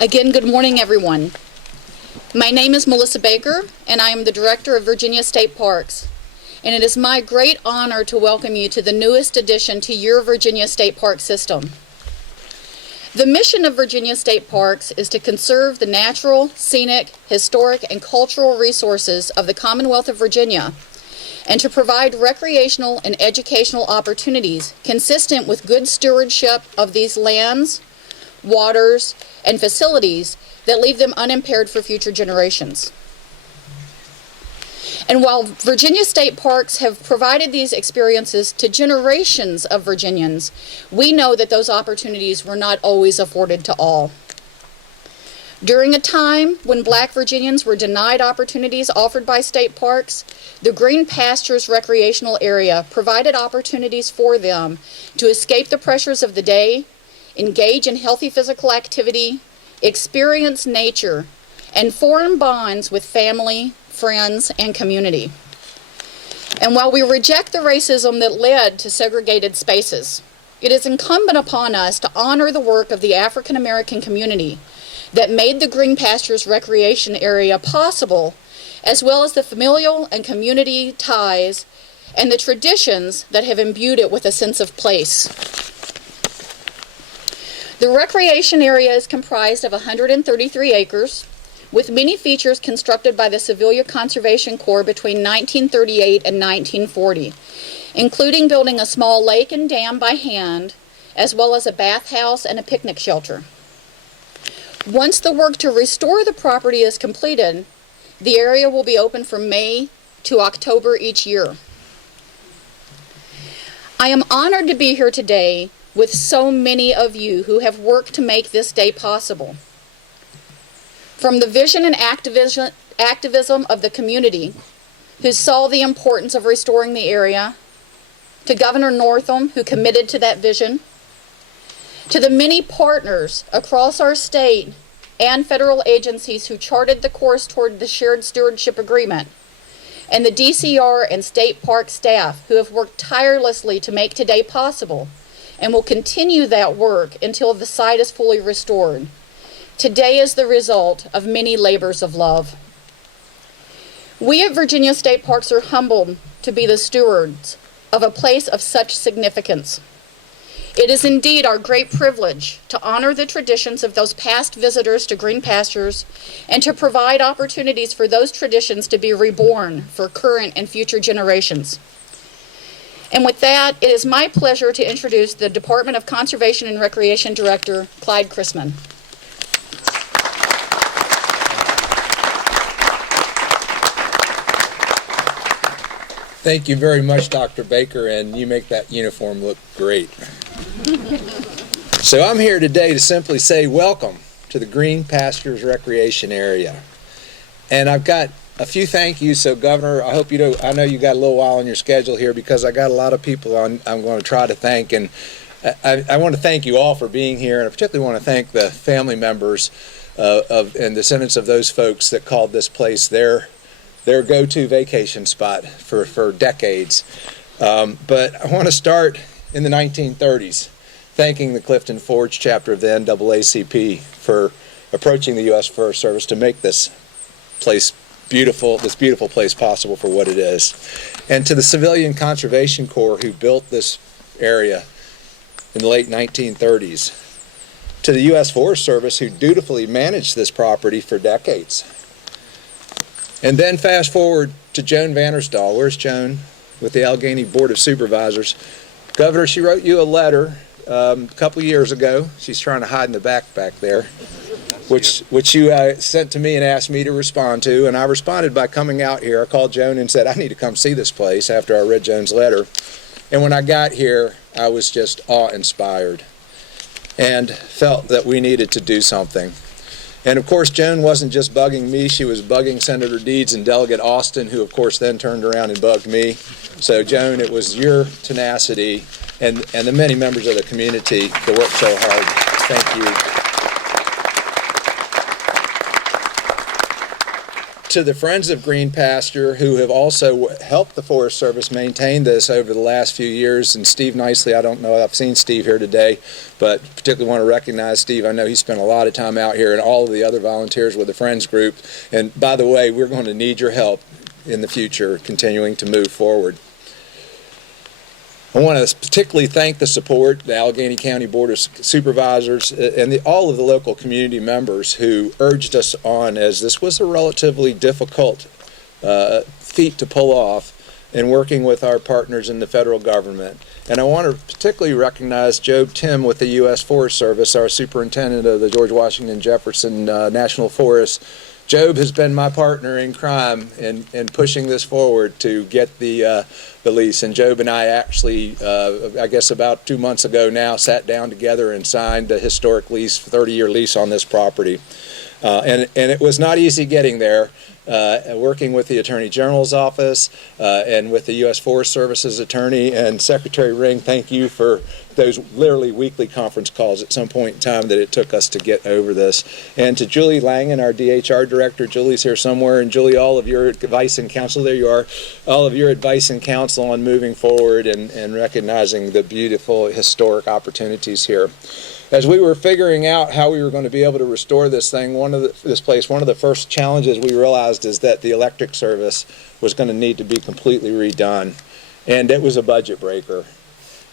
Again, good morning, everyone. My name is Melissa Baker, and I am the Director of Virginia State Parks. And it is my great honor to welcome you to the newest addition to your Virginia State Park system. The mission of Virginia State Parks is to conserve the natural, scenic, historic, and cultural resources of the Commonwealth of Virginia, and to provide recreational and educational opportunities consistent with good stewardship of these lands, waters, and facilities that leave them unimpaired for future generations. And while Virginia State Parks have provided these experiences to generations of Virginians, we know that those opportunities were not always afforded to all. During a time when Black Virginians were denied opportunities offered by state parks, the Green Pastures Recreational Area provided opportunities for them to escape the pressures of the day, engage in healthy physical activity, experience nature, and form bonds with family, friends, and community. And while we reject the racism that led to segregated spaces, it is incumbent upon us to honor the work of the African American community that made the Green Pastures Recreation Area possible, as well as the familial and community ties and the traditions that have imbued it with a sense of place. The recreation area is comprised of 133 acres, with many features constructed by the Civilian Conservation Corps between 1938 and 1940, including building a small lake and dam by hand, as well as a bathhouse and a picnic shelter. Once the work to restore the property is completed, the area will be open from May to October each year. I am honored to be here today with so many of you who have worked to make this day possible. From the vision and activism of the community, who saw the importance of restoring the area, to Governor Northam, who committed to that vision, to the many partners across our state and federal agencies who charted the course toward the shared stewardship agreement, and the DCR and state park staff who have worked tirelessly to make today possible and will continue that work until the site is fully restored. Today is the result of many labors of love. We at Virginia State Parks are humbled to be the stewards of a place of such significance. It is indeed our great privilege to honor the traditions of those past visitors to Green Pastures and to provide opportunities for those traditions to be reborn for current and future generations. And with that, it is my pleasure to introduce the Department of Conservation and Recreation Director, Clyde Cristman. Thank you very much, Dr. Baker, and you make that uniform look great. So I'm here today to simply say welcome to the Green Pastures Recreation Area. And I've got a few thank yous, so Governor, I know you got a little while on your schedule here because I got a lot of people I'm going to try to thank, and I want to thank you all for being here, and I particularly want to thank the family members and descendants of those folks that called this place their go-to vacation spot for decades. But I want to start in the 1930s, thanking the Clifton Forge chapter of the NAACP for approaching the U.S. Forest Service to make this beautiful place possible for what it is. And to the Civilian Conservation Corps who built this area in the late 1930s. To the U.S. Forest Service who dutifully managed this property for decades. And then fast forward to Joan Vandersdahl. Where's Joan? With the Allegheny Board of Supervisors. Governor, she wrote you a letter a couple years ago. She's trying to hide in the back there. Which you sent to me and asked me to respond to, and I responded by coming out here. I called Joan and said, I need to come see this place after I read Joan's letter. And when I got here, I was just awe-inspired and felt that we needed to do something. And of course, Joan wasn't just bugging me, she was bugging Senator Deeds and Delegate Austin, who of course then turned around and bugged me. So Joan, it was your tenacity and the many members of the community that worked so hard. Thank you. to the Friends of Green Pasture, who have also helped the Forest Service maintain this over the last few years. And Steve Nicely, I don't know, I've seen Steve here today, but particularly want to recognize Steve. I know he spent a lot of time out here, and all of the other volunteers with the Friends group. And by the way, we're going to need your help in the future, continuing to move forward. I want to particularly thank the support, the Allegheny County Board of Supervisors, and all of the local community members who urged us on, as this was a relatively difficult feat to pull off, in working with our partners in the federal government. And I want to particularly recognize Job Tim with the U.S. Forest Service, our superintendent of the George Washington Jefferson National Forest. Job has been my partner in crime in pushing this forward to get the lease. And Job and I actually, I guess about 2 months ago now, sat down together and signed a historic lease, 30-year lease on this property. And it was not easy getting there. Working with the Attorney General's office and with the U.S. Forest Service's attorney, and Secretary Ring, thank you for those literally weekly conference calls at some point in time that it took us to get over this. And to Julie Langen, our DHR director, Julie's here somewhere, and Julie, all of your advice and counsel, there you are, all of your advice and counsel on moving forward and recognizing the beautiful historic opportunities here. As we were figuring out how we were going to be able to restore this thing, one of the first challenges we realized is that the electric service was going to need to be completely redone, and it was a budget breaker.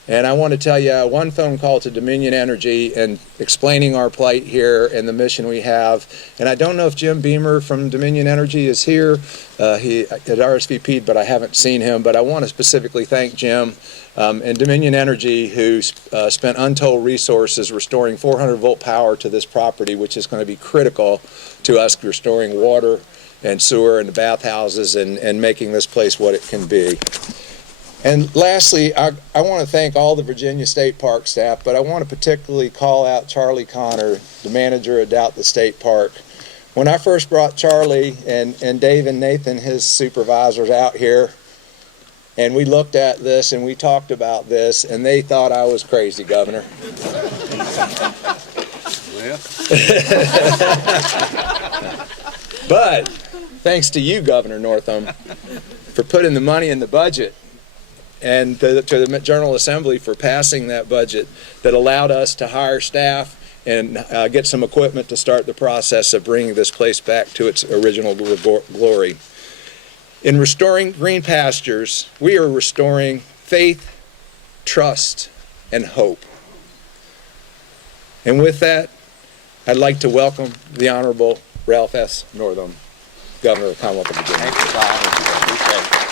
And I want to tell you, one phone call to Dominion Energy and explaining our plight here and the mission we have. And I don't know if Jim Beamer from Dominion Energy is here. He had RSVP'd, but I haven't seen him. But I want to specifically thank Jim and Dominion Energy, who spent untold resources restoring 400-volt power to this property, which is going to be critical to us restoring water and sewer and the bathhouses and making this place what it can be. And lastly, I want to thank all the Virginia State Park staff, but I want to particularly call out Charlie Connor, the manager of Dept, the state park. When I first brought Charlie and Dave and Nathan, his supervisors, out here, and we looked at this and we talked about this, and they thought I was crazy, Governor. But thanks to you, Governor Northam, for putting the money in the budget, and to the General Assembly for passing that budget that allowed us to hire staff and get some equipment to start the process of bringing this place back to its original glory. In restoring Green Pastures, we are restoring faith, trust, and hope. And with that, I'd like to welcome the Honorable Ralph S. Northam, Governor of the Commonwealth of Virginia. Thank you, Clyde.